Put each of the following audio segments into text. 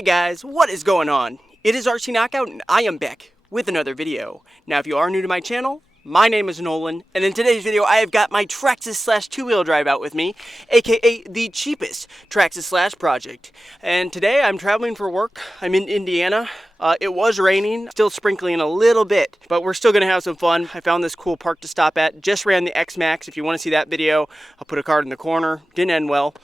Hey guys, what is going on? It is RC Knockout and I am back with another video. Now if you are new to my channel, my name is Nolan, and in today's video I have got my Traxxas slash two-wheel drive out with me, aka the cheapest Traxxas slash project. And today I'm traveling for work. I'm in Indiana. It was raining, still sprinkling a little bit, but we're still gonna have some fun. I found this cool park to stop at. Just ran the X-Max. If you want to see that video, I'll put a card in the corner. Didn't end well.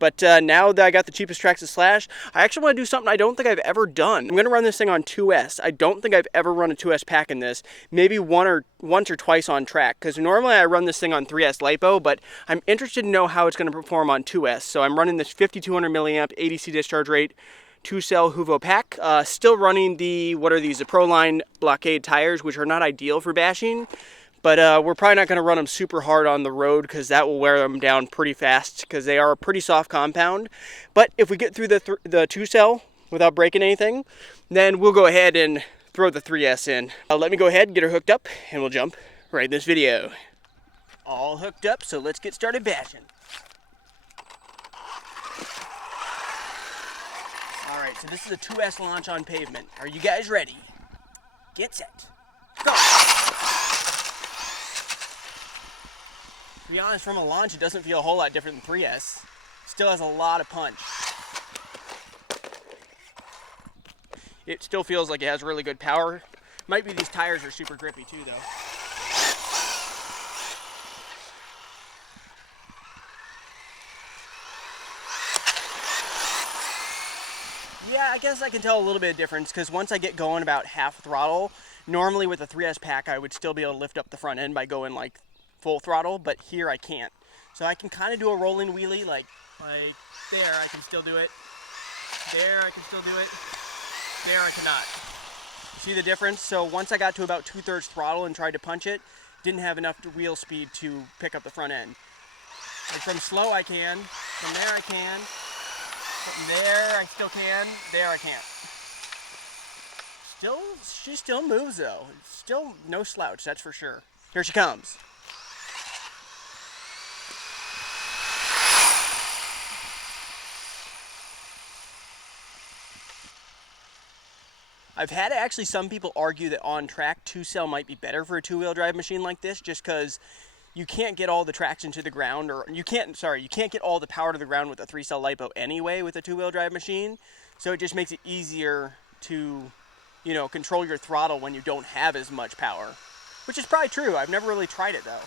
But now that I got the cheapest Traxxas slash, I actually want to do something I don't think I've ever done. I'm going to run this thing on 2S. I don't think I've ever run a 2S pack in this. Maybe once or twice on track, because normally I run this thing on 3S Lipo, but I'm interested to know how it's going to perform on 2S. So I'm running this 5200 milliamp ADC discharge rate 2-cell Huvo pack. Still running the, what are these, the Proline blockade tires, which are not ideal for bashing. But we're probably not going to run them super hard on the road because that will wear them down pretty fast because they are a pretty soft compound. But if we get through the 2-cell without breaking anything, then we'll go ahead and throw the 3S in. Let me go ahead and get her hooked up and we'll jump right in this video. All hooked up, so let's get started bashing. Alright, so this is a 2S launch on pavement. Are you guys ready? Get set. Go! To be honest, from a launch, it doesn't feel a whole lot different than 3S. Still has a lot of punch. It still feels like it has really good power. Might be these tires are super grippy too, though. Yeah, I guess I can tell a little bit of difference because once I get going about half throttle, normally with a 3S pack, I would still be able to lift up the front end by going like full throttle, but here I can't. So I can kind of do a rolling wheelie, like there I can still do it. There I can still do it. There I cannot. See the difference? So once I got to about 2/3 throttle and tried to punch it, didn't have enough wheel speed to pick up the front end. Like from slow I can, from there I can, from there I still can, there I can't. She still moves though. Still no slouch, that's for sure. Here she comes. I've had actually some people argue that on track 2-cell might be better for a two-wheel drive machine like this just because you can't get all the traction to the ground, or you can't get all the power to the ground with a 3-cell Lipo anyway with a two-wheel drive machine. So it just makes it easier to, control your throttle when you don't have as much power, which is probably true. I've never really tried it though.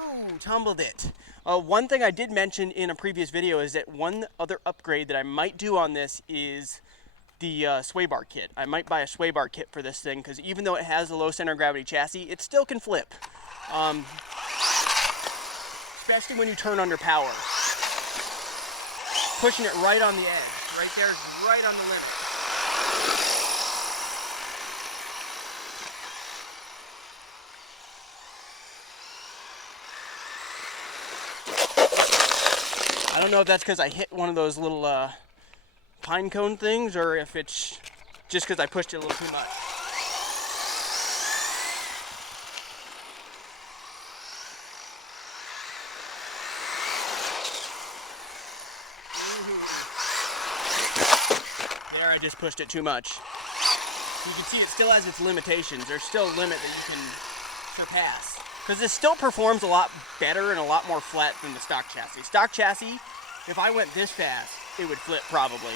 Ooh, tumbled it. One thing I did mention in a previous video is that one other upgrade that I might do on this is the sway bar kit. I might buy a sway bar kit for this thing because even though it has a low center of gravity chassis, it still can flip. Especially when you turn under power. Pushing it right on the edge. Right there, right on the limit. I don't know if that's because I hit one of those little pine cone things or if it's just because I pushed it a little too much. There, I just pushed it too much. You can see it still has its limitations. There's still a limit that you can surpass. Because this still performs a lot better and a lot more flat than the stock chassis. Stock chassis, if I went this fast, it would flip probably.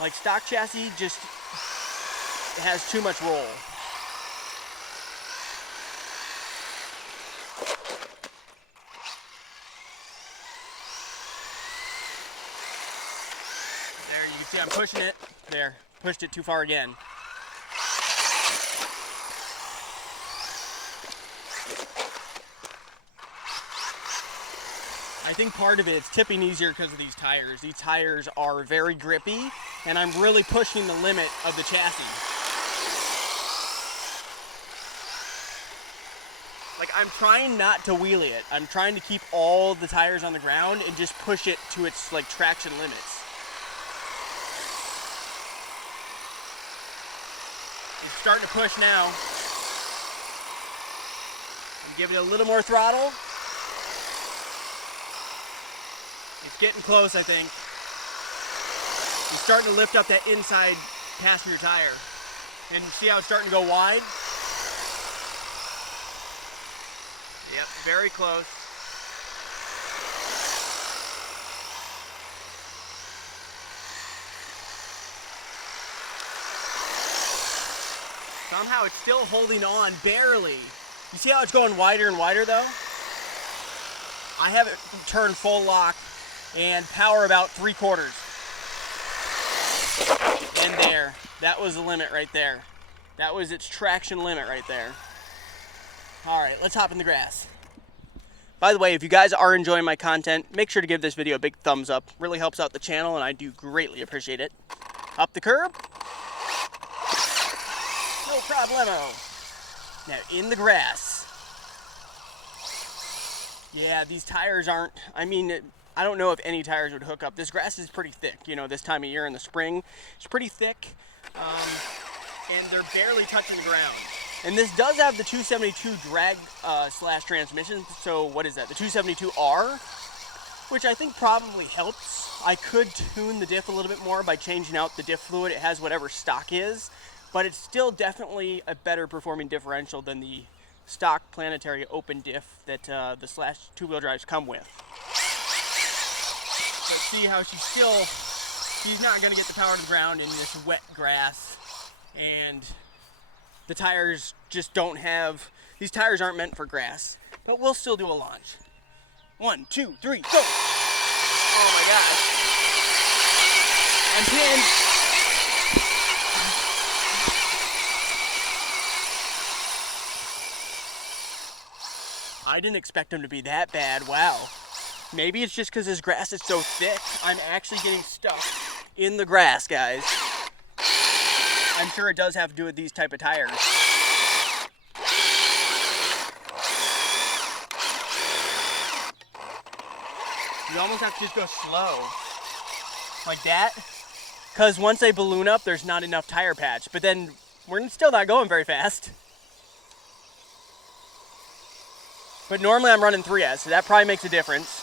Like stock chassis just has too much roll. There, you can see I'm pushing it. There, pushed it too far again. I think part of it's tipping easier because of these tires. These tires are very grippy, and I'm really pushing the limit of the chassis. Like, I'm trying not to wheelie it. I'm trying to keep all the tires on the ground and just push it to its, traction limits. It's starting to push now. And give it a little more throttle. It's getting close, I think. He's starting to lift up that inside passenger tire. And see how it's starting to go wide? Yep, very close. Somehow it's still holding on, barely. You see how it's going wider and wider though? I have it turned full lock and power about 3/4. And there, that was the limit right there. That was its traction limit right there. All right, let's hop in the grass. By the way, if you guys are enjoying my content, make sure to give this video a big thumbs up. Really helps out the channel and I do greatly appreciate it. Up the curb. No problemo. Now in the grass. Yeah, these tires aren't, I mean, I don't know if any tires would hook up. This grass is pretty thick, you know, this time of year in the spring. It's pretty thick, and they're barely touching the ground. And this does have the 272 drag slash transmission, so what is that? The 272R, which I think probably helps. I could tune the diff a little bit more by changing out the diff fluid. It has whatever stock is, but it's still definitely a better performing differential than the stock planetary open diff that the slash two-wheel drives come with. But see how she's not gonna get the power to the ground in this wet grass, and the tires just don't have, these tires aren't meant for grass, but we'll still do a launch. 1, 2, 3, go! Oh my gosh. I'm pinned. I didn't expect them to be that bad, wow. Maybe it's just because this grass is so thick, I'm actually getting stuck in the grass, guys. I'm sure it does have to do with these type of tires. You almost have to just go slow, like that. Because once they balloon up, there's not enough tire patch, but then we're still not going very fast. But normally I'm running 3S, so that probably makes a difference.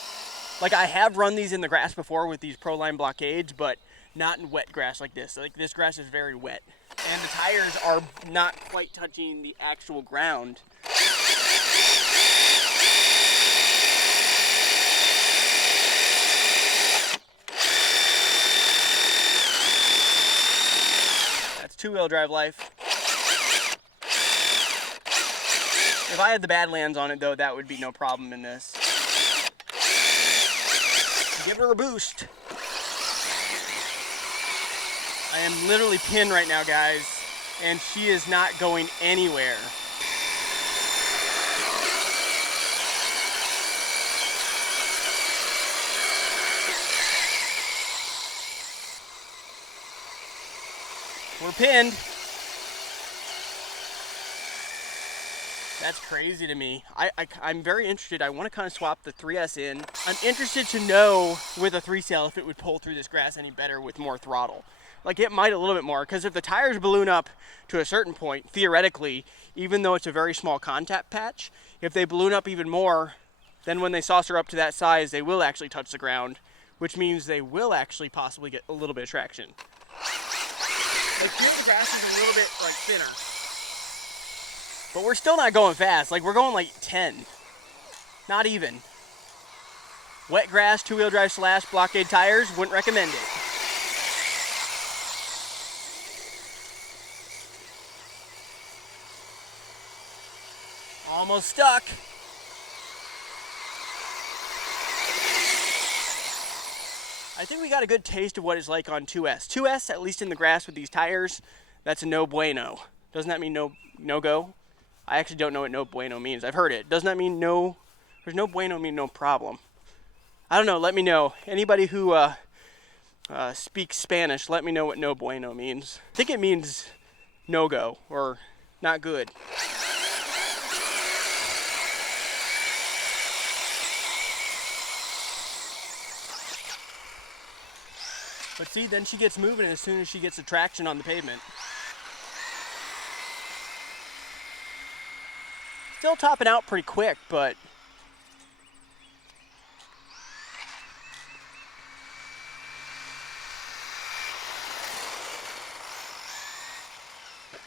Like I have run these in the grass before with these Proline blockades, but not in wet grass like this. Like this grass is very wet. And the tires are not quite touching the actual ground. That's two-wheel drive life. If I had the Badlands on it though, that would be no problem in this. Give her a boost. I am literally pinned right now, guys, and she is not going anywhere. We're pinned. That's crazy to me. I'm very interested. I want to kind of swap the 3S in. I'm interested to know with a 3-cell if it would pull through this grass any better with more throttle. Like it might a little bit more, because if the tires balloon up to a certain point, theoretically, even though it's a very small contact patch, if they balloon up even more, then when they saucer up to that size, they will actually touch the ground, which means they will actually possibly get a little bit of traction. Like here the grass is a little bit like thinner. But we're still not going fast. Like we're going like 10. Not even. Wet grass, two-wheel drive slash blockade tires, wouldn't recommend it. Almost stuck. I think we got a good taste of what it's like on 2S. 2S, at least in the grass with these tires, that's a no bueno. Doesn't that mean no go? I actually don't know what no bueno means. I've heard it. Doesn't that mean no? Does no bueno mean no problem? I don't know. Let me know. Anybody who speaks Spanish, let me know what no bueno means. I think it means no go or not good. But see, then she gets moving as soon as she gets the traction on the pavement. Still topping out pretty quick, but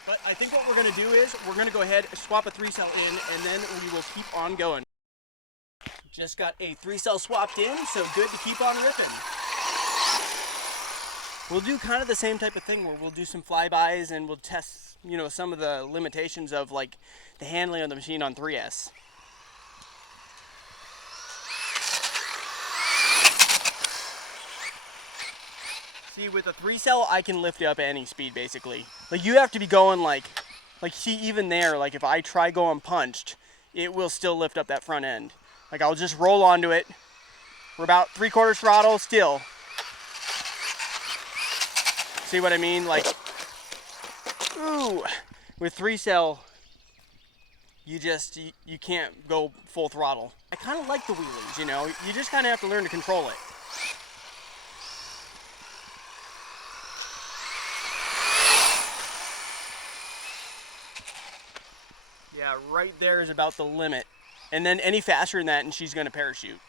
But I think what we're going to do is we're going to go ahead and swap a 3-cell in, and then we will keep on going. Just got a 3-cell swapped in, so good to keep on ripping. We'll do kind of the same type of thing where we'll do some flybys and we'll test, you know, some of the limitations of like the handling of the machine on 3S. See, with a 3-cell, I can lift it up at any speed, basically. Like, you have to be going like see, even there, like, if I try going punched, it will still lift up that front end. Like, I'll just roll onto it. We're about 3/4 throttle still. See what I mean? Like, ooh, with 3-cell, you can't go full throttle. I kind of like the wheelies, you know? You just kind of have to learn to control it. Yeah, right there is about the limit. And then any faster than that and she's gonna parachute.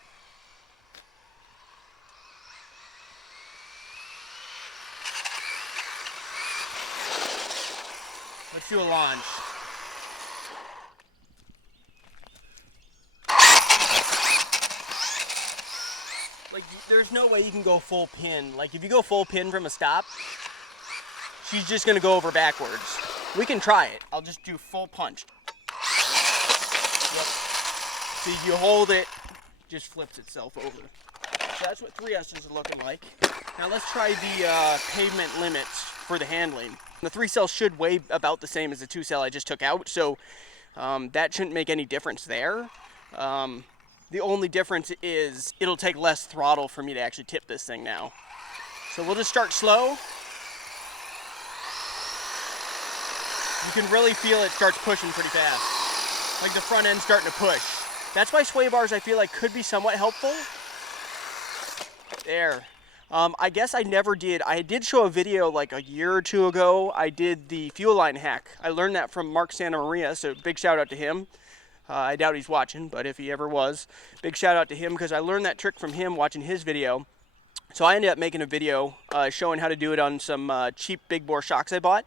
Let's do a launch. Like, there's no way you can go full pin. Like, if you go full pin from a stop, she's just gonna go over backwards. We can try it. I'll just do full punch. Yep. See, you hold it, just flips itself over. So that's what 3S is looking like. Now let's try the pavement limits for the handling. The 3-cell should weigh about the same as the 2-cell I just took out, so that shouldn't make any difference there. The only difference is it'll take less throttle for me to actually tip this thing now. So we'll just start slow. You can really feel it starts pushing pretty fast. Like the front end's starting to push. That's why sway bars, I feel like, could be somewhat helpful. There. I guess I never did. I did show a video like a year or two ago. I did the fuel line hack. I learned that from Mark Santa Maria, so big shout out to him. I doubt he's watching, but if he ever was, big shout out to him because I learned that trick from him watching his video. So I ended up making a video showing how to do it on some cheap big bore shocks I bought.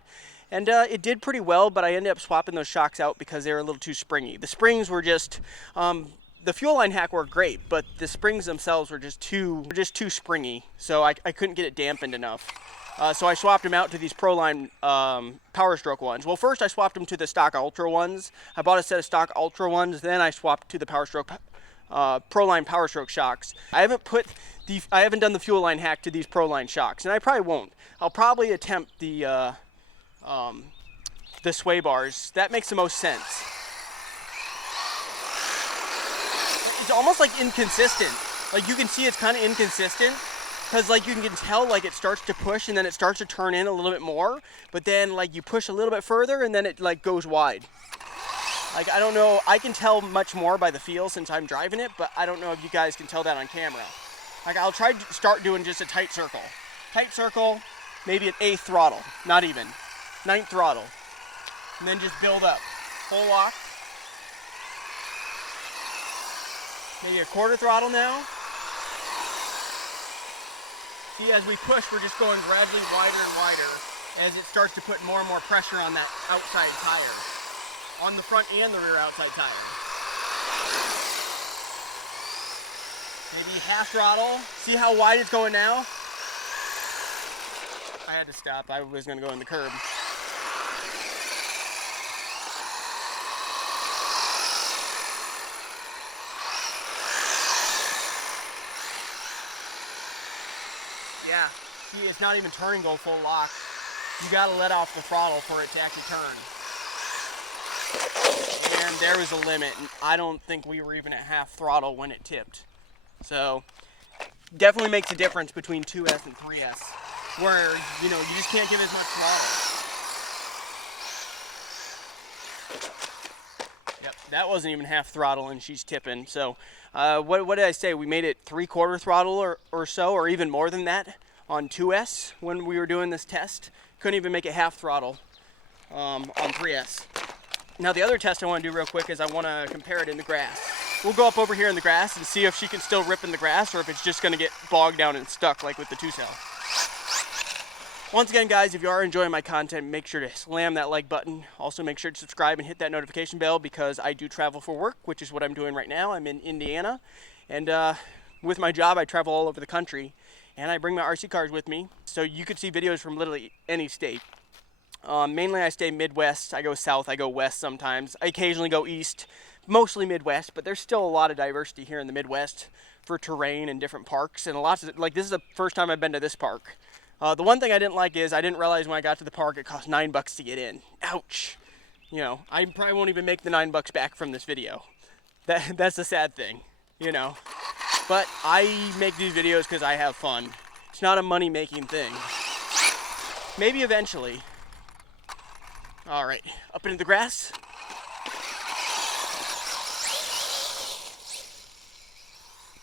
And it did pretty well, but I ended up swapping those shocks out because they were a little too springy. The springs were just, the fuel line hack worked great, but the springs themselves were just too springy. So I couldn't get it dampened enough. So I swapped them out to these Proline Power Stroke ones. Well, first I swapped them to the stock Ultra ones. I bought a set of stock Ultra ones, then I swapped to the Power Stroke Proline Power Stroke shocks. I haven't done the fuel line hack to these Proline shocks, and I probably won't. I'll probably attempt the sway bars. That makes the most sense. It's almost like inconsistent. Like you can see it's kind of inconsistent because like you can tell like it starts to push and then it starts to turn in a little bit more, but then like you push a little bit further and then it like goes wide. Like I don't know, I can tell much more by the feel since I'm driving it, but I don't know if you guys can tell that on camera. Like I'll try to start doing just a tight circle. Tight circle, maybe an 8th throttle, not even. 9th throttle, and then just build up. Full lock. Maybe a 1/4 throttle now. See, as we push, we're just going gradually wider and wider as it starts to put more and more pressure on that outside tire, on the front and the rear outside tire. Maybe half throttle. See how wide it's going now? I had to stop. I was going to go in the curb. Yeah, see, it's not even turning go full lock. You gotta let off the throttle for it to actually turn. And there was a limit, and I don't think we were even at half throttle when it tipped. So, definitely makes a difference between 2S and 3S, where, you know, you just can't give as much throttle. Yep, that wasn't even half throttle, and she's tipping. So, what did I say? We made it 3/4 throttle or so, or even more than that on 2S when we were doing this test. Couldn't even make it half throttle on 3S. Now the other test I want to do real quick is I want to compare it in the grass. We'll go up over here in the grass and see if she can still rip in the grass or if it's just going to get bogged down and stuck like with the 2-cell. Once again, guys, if you are enjoying my content, make sure to slam that like button. Also, make sure to subscribe and hit that notification bell because I do travel for work, which is what I'm doing right now. I'm in Indiana, and with my job, I travel all over the country, and I bring my RC cars with me, so you could see videos from literally any state. Mainly, I stay Midwest. I go south. I go west sometimes. I occasionally go east, mostly Midwest, but there's still a lot of diversity here in the Midwest for terrain and different parks, and lots of, like, this is the first time I've been to this park. The one thing I didn't like is I didn't realize when I got to the park it cost $9 to get in. Ouch. You know, I probably won't even make the $9 back from this video. That's the sad thing, you know. But I make these videos because I have fun. It's not a money-making thing. Maybe eventually. All right, up into the grass.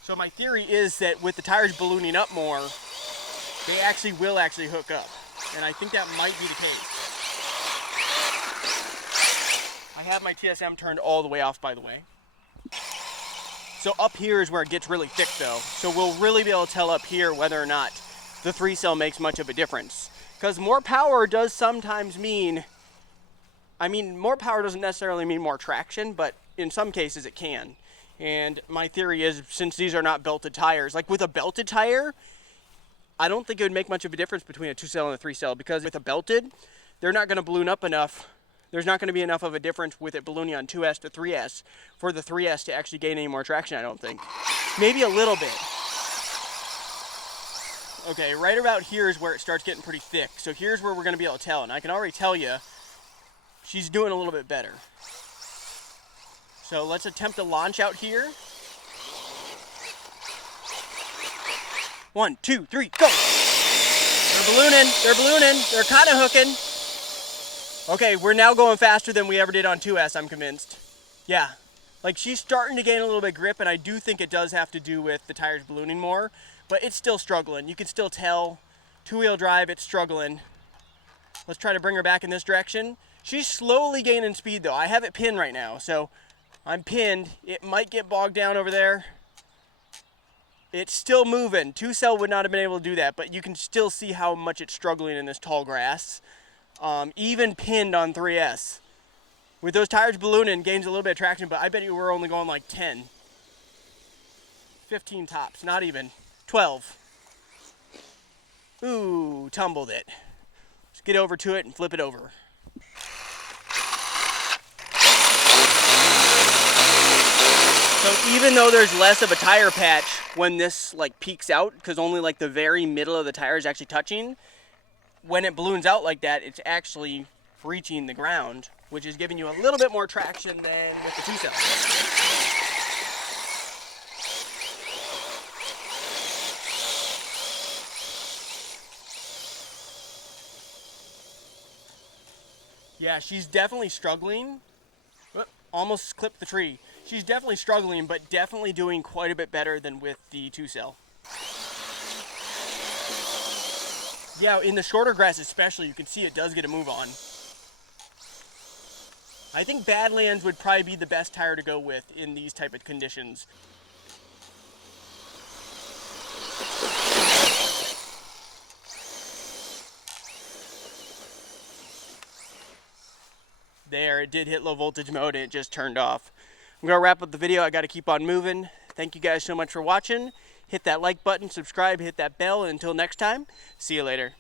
So my theory is that with the tires ballooning up more, they will actually hook up. And I think that might be the case. I have my TSM turned all the way off, by the way. So up here is where it gets really thick though. So we'll really be able to tell up here whether or not the 3-cell makes much of a difference. Because more power does sometimes mean, more power doesn't necessarily mean more traction, but in some cases it can. And my theory is, since these are not belted tires, like with a belted tire, I don't think it would make much of a difference between a 2-cell and a 3-cell, because with a belted, they're not going to balloon up enough. There's not going to be enough of a difference with it ballooning on 2S to 3S for the 3S to actually gain any more traction, I don't think. Maybe a little bit. Okay, right about here is where it starts getting pretty thick. So here's where we're going to be able to tell. And I can already tell you, she's doing a little bit better. So let's attempt a launch out here. 1, 2, 3, go! They're ballooning, they're kind of hooking. Okay, we're now going faster than we ever did on 2S, I'm convinced. Yeah, like she's starting to gain a little bit of grip, and I do think it does have to do with the tires ballooning more, but it's still struggling. You can still tell, 2-wheel drive, it's struggling. Let's try to bring her back in this direction. She's slowly gaining speed though. I have it pinned right now, so I'm pinned. It might get bogged down over there. It's still moving. 2-cell would not have been able to do that, but you can still see how much it's struggling in this tall grass. Even pinned on 3S. With those tires ballooning, gains a little bit of traction, but I bet you we're only going like 10. 15 tops, not even. 12. Ooh, tumbled it. Let's get over to it and flip it over. So even though there's less of a tire patch when this like peaks out, because only like the very middle of the tire is actually touching, when it balloons out like that, it's actually reaching the ground, which is giving you a little bit more traction than with the 2-cell. Yeah, she's definitely struggling. Almost clipped the tree. She's definitely struggling, but definitely doing quite a bit better than with the 2-cell. Yeah, in the shorter grass especially, you can see it does get a move on. I think Badlands would probably be the best tire to go with in these type of conditions. There, it did hit low voltage mode and it just turned off. I'm going to wrap up the video. I got to keep on moving. Thank you guys so much for watching. Hit that like button, subscribe, hit that bell, and until next time, see you later.